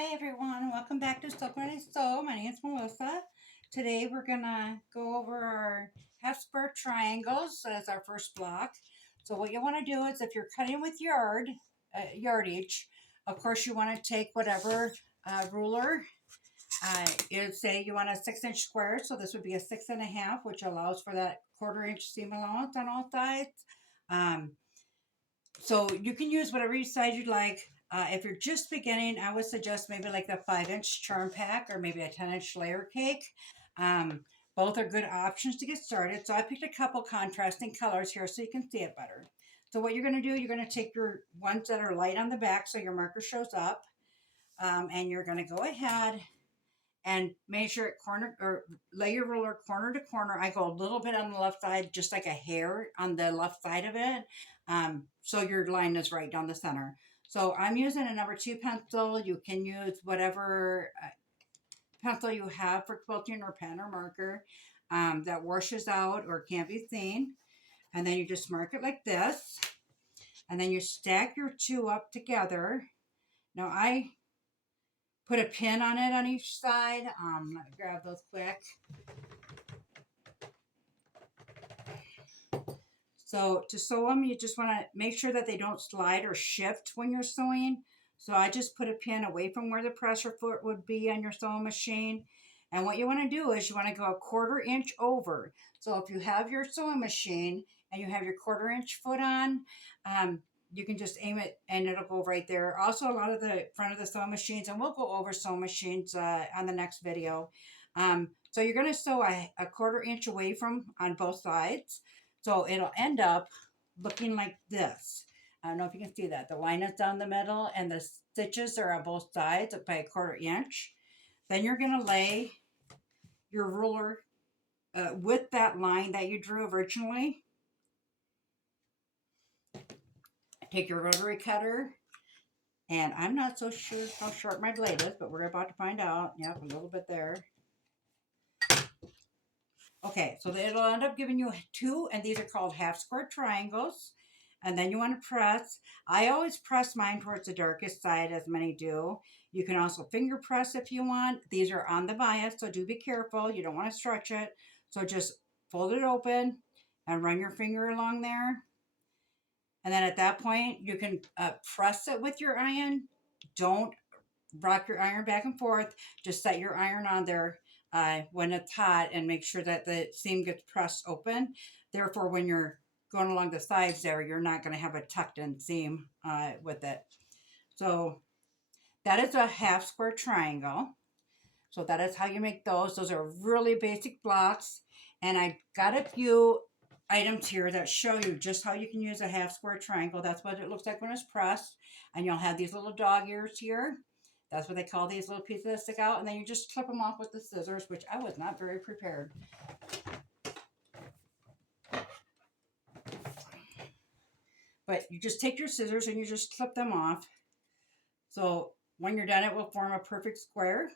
Hi everyone, welcome back to Stuff When I Sew. My name is Melissa. Today we're gonna go over our half square triangles as our first block. So what you want to do is if you're cutting with yardage, of course you want to take whatever ruler. You'd say you want a 6-inch square, so this would be a 6.5, which allows for that 1/4 inch seam allowance on all sides. Um, so you can use whatever size you'd like. If you're just beginning, I would suggest maybe like the 5-inch charm pack or maybe a 10-inch layer cake. Um, both are good options to get started. So I picked a couple contrasting colors here so you can see it better. So what you're going to do, you're going to take your ones that are light on the back so your marker shows up. And you're going to go ahead and measure it corner or lay your ruler corner to corner. I go a little bit on the left side, just like a hair on the left side of it. So your line is right down the center. So I'm using a number 2 pencil. You can use whatever pencil you have for quilting or pen or marker that washes out or can't be seen. And then you just mark it like this. And then you stack your two up together. Now I put a pin on it on each side. Let me grab those quick. So to sew them, you just want to make sure that they don't slide or shift when you're sewing. So I just put a pin away from where the pressure foot would be on your sewing machine. And what you want to do is you want to go a 1/4 inch over. So if you have your sewing machine and you have your 1/4 inch foot on, you can just aim it and it'll go right there. Also, a lot of the front of the sewing machines, and we'll go over sewing machines on the next video. So you're going to sew a 1/4 inch away from on both sides. So it'll end up looking like this. I don't know if you can see that. The line is down the middle and the stitches are on both sides by a 1/4 inch. Then you're going to lay your ruler with that line that you drew originally. Take your rotary cutter, and I'm not so sure how sharp my blade is, but we're about to find out. Yep, a little bit there. Okay, so it'll end up giving you 2, and these are called half square triangles. And then you want to press. I always press mine towards the darkest side, as many do. You can also finger press if you want. These are on the bias, so do be careful. You don't want to stretch it. So just fold it open and run your finger along there. And then at that point, you can press it with your iron. Don't rock your iron back and forth. Just set your iron on there when it's hot and make sure that the seam gets pressed open. Therefore, when you're going along the sides there, you're not going to have a tucked in seam with it. So that is a half square triangle. So that is how you make those. Those are really basic blocks. And I got a few items here that show you just how you can use a half square triangle. That's what it looks like when it's pressed. And you'll have these little dog ears here. That's what they call these little pieces that stick out. And then you just clip them off with the scissors, which I was not very prepared. But you just take your scissors and you just clip them off. So when you're done, it will form a perfect square.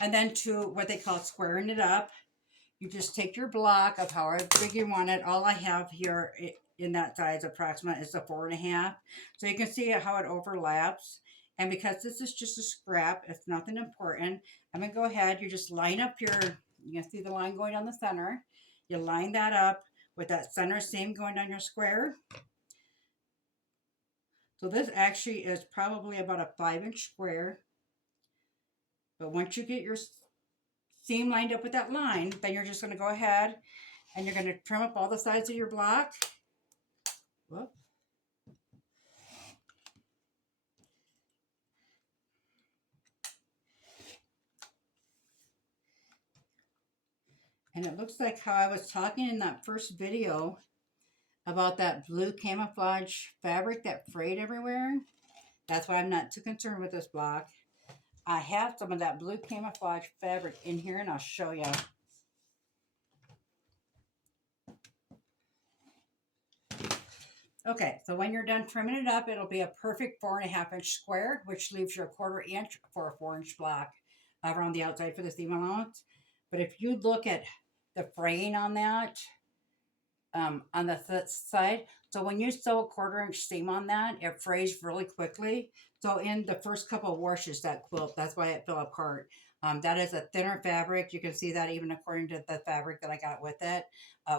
And then to what they call squaring it up, you just take your block of however big you want it. All I have here in that size approximate is a 4.5. So you can see how it overlaps. And because this is just a scrap, it's nothing important, I'm going to go ahead. You just line up you can see the line going down the center. You line that up with that center seam going down your square. So this actually is probably about a 5-inch square. But once you get your seam lined up with that line, then you're just going to go ahead and you're going to trim up all the sides of your block. Whoop. And it looks like how I was talking in that first video about that blue camouflage fabric that frayed everywhere. That's why I'm not too concerned with this block. I have some of that blue camouflage fabric in here, and I'll show you. Okay, so when you're done trimming it up, it'll be a perfect 4.5-inch square, which leaves you a 1/4 inch for a 4-inch block around the outside for the seam allowance. But if you look at the fraying on that, on the side, So when you sew a 1/4 inch seam on that, it frays really quickly. So in the first couple of washes, that quilt, that's why it fell apart. That is a thinner fabric. You can see that even according to the fabric that I got with it,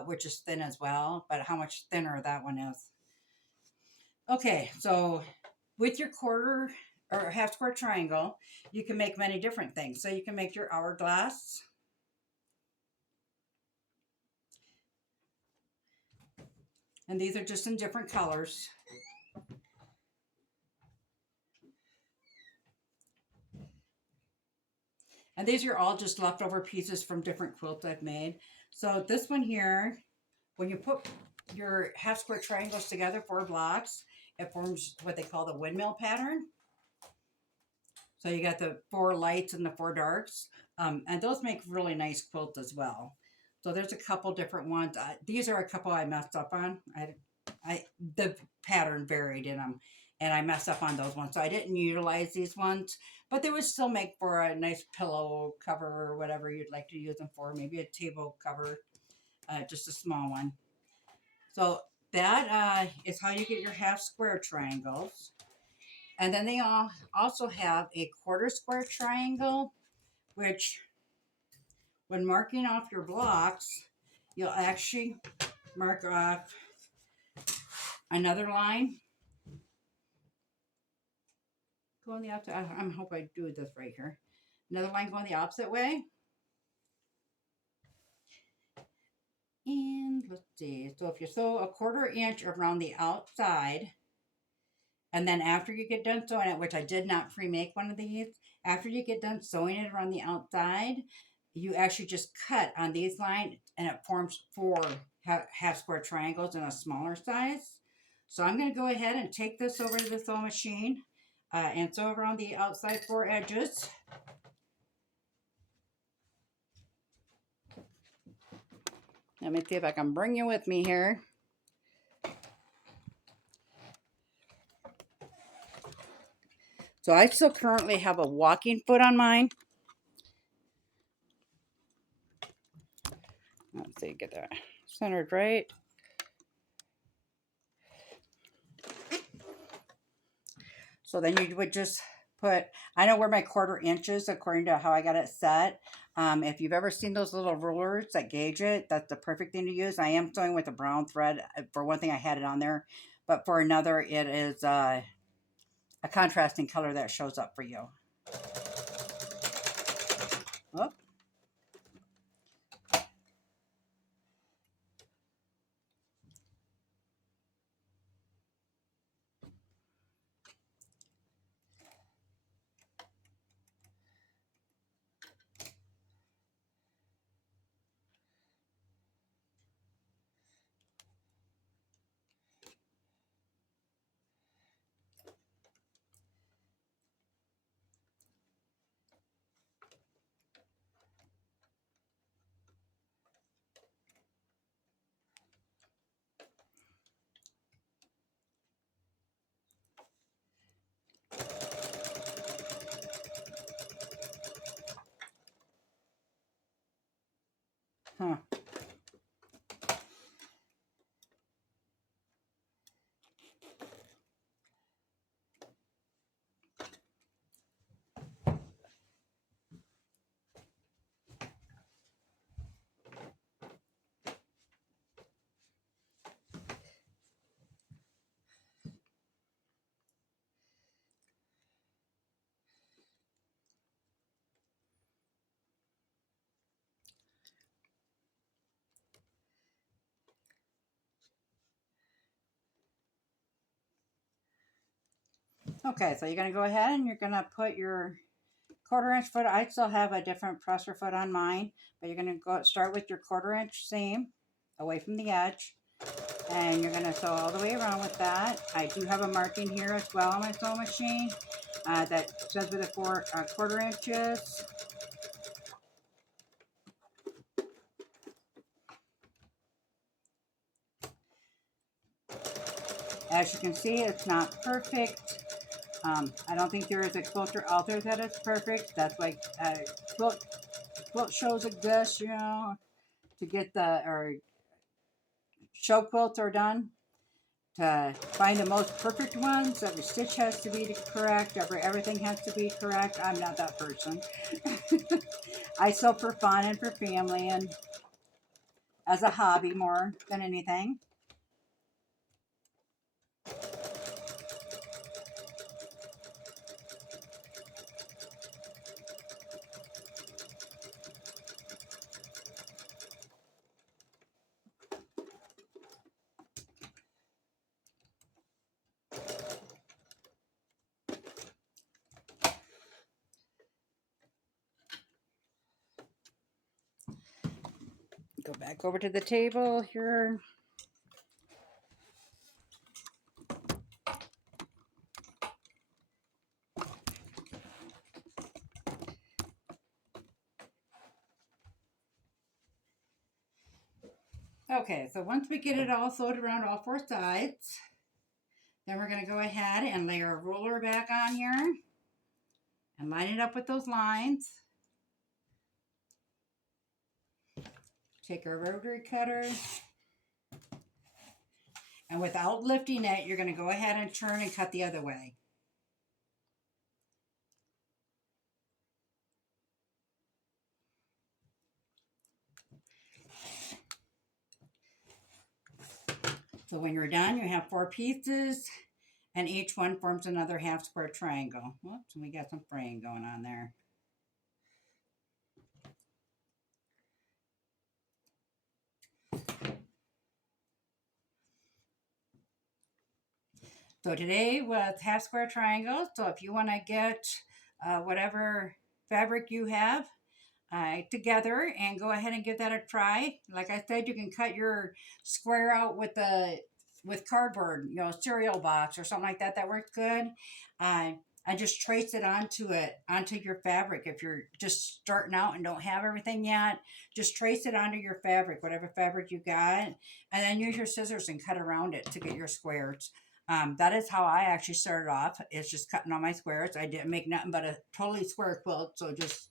which is thin as well, but how much thinner that one is. Okay, so with your 1/4 or half square triangle, you can make many different things. So you can make your hourglass. And these are just in different colors. And these are all just leftover pieces from different quilts I've made. So this one here, when you put your half square triangles together, 4 blocks, it forms what they call the windmill pattern. So you got the 4 lights and the 4 darks. And those make really nice quilts as well. So there's a couple different ones. These are a couple I messed up on. The pattern varied in them, and I messed up on those ones. So I didn't utilize these ones, but they would still make for a nice pillow cover or whatever you'd like to use them for. Maybe a table cover, just a small one. So that is how you get your half square triangles. And then they all also have a 1/4 square triangle, which when marking off your blocks, you'll actually mark off another line. Going the opposite. I hope I do this right here. Another line going the opposite way. And let's see. So if you sew a 1/4 inch around the outside, and then after you get done sewing it, which I did not pre-make one of these, after you get done sewing it around the outside, you actually just cut on these lines and it forms 4 half square triangles in a smaller size. So I'm going to go ahead and take this over to the sewing machine and sew around the outside 4 edges. Let me see if I can bring you with me here. So I still currently have a walking foot on mine. Let's see, get that centered right. So then you would just put, I know where my 1/4 inch is according to how I got it set. If you've ever seen those little rulers that gauge it, that's the perfect thing to use. I am sewing with a brown thread. For one thing, I had it on there. But for another, it is a contrasting color that shows up for you. Oh. Huh. Okay, so you're going to go ahead and you're going to put your 1/4 inch foot. I still have a different presser foot on mine, but you're going to go start with your 1/4 inch seam away from the edge, and you're going to sew all the way around with that. I do have a marking here as well on my sewing machine that says with the 1/4 inches. As you can see, it's not perfect. I don't think there is a quilter out there that is perfect. That's like quilt shows exist, you know, to get the, or show quilts are done. to find the most perfect ones. Every stitch has to be correct. Everything has to be correct. I'm not that person. I sew for fun and for family and as a hobby more than anything. Go back over to the table here. Okay, so once we get it all sewed around all four sides, then we're going to go ahead and lay our ruler back on here and line it up with those lines. Take our rotary cutter, and without lifting it, you're going to go ahead and turn and cut the other way. So when you're done, you have 4 pieces, and each one forms another half square triangle. Whoops, and we got some fraying going on there. So today was half square triangles. So if you want to get whatever fabric you have together and go ahead and give that a try. Like I said, you can cut your square out with cardboard, cereal box or something like that. That works good. I just trace it onto your fabric. If you're just starting out and don't have everything yet, just trace it onto your fabric, whatever fabric you got, and then use your scissors and cut around it to get your squares. That is how I actually started off. It's just cutting all my squares. I didn't make nothing but a totally square quilt, so just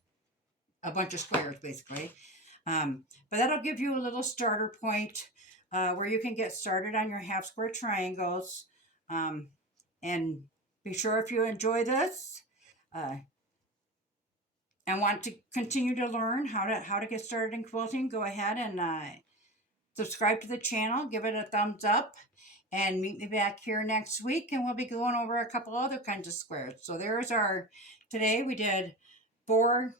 a bunch of squares basically. But that'll give you a little starter point where you can get started on your half square triangles. And be sure, if you enjoy this and want to continue to learn how to get started in quilting, go ahead and subscribe to the channel, give it a thumbs up, and meet me back here next week, and we'll be going over a couple other kinds of squares. So there's today we did 4,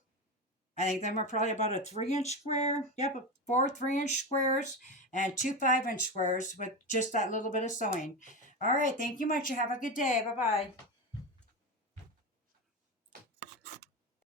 I think them are probably about a 3-inch square. Yep, 4 3-inch squares and 2 5-inch squares with just that little bit of sewing. All right, thank you much. You have a good day. Bye-bye.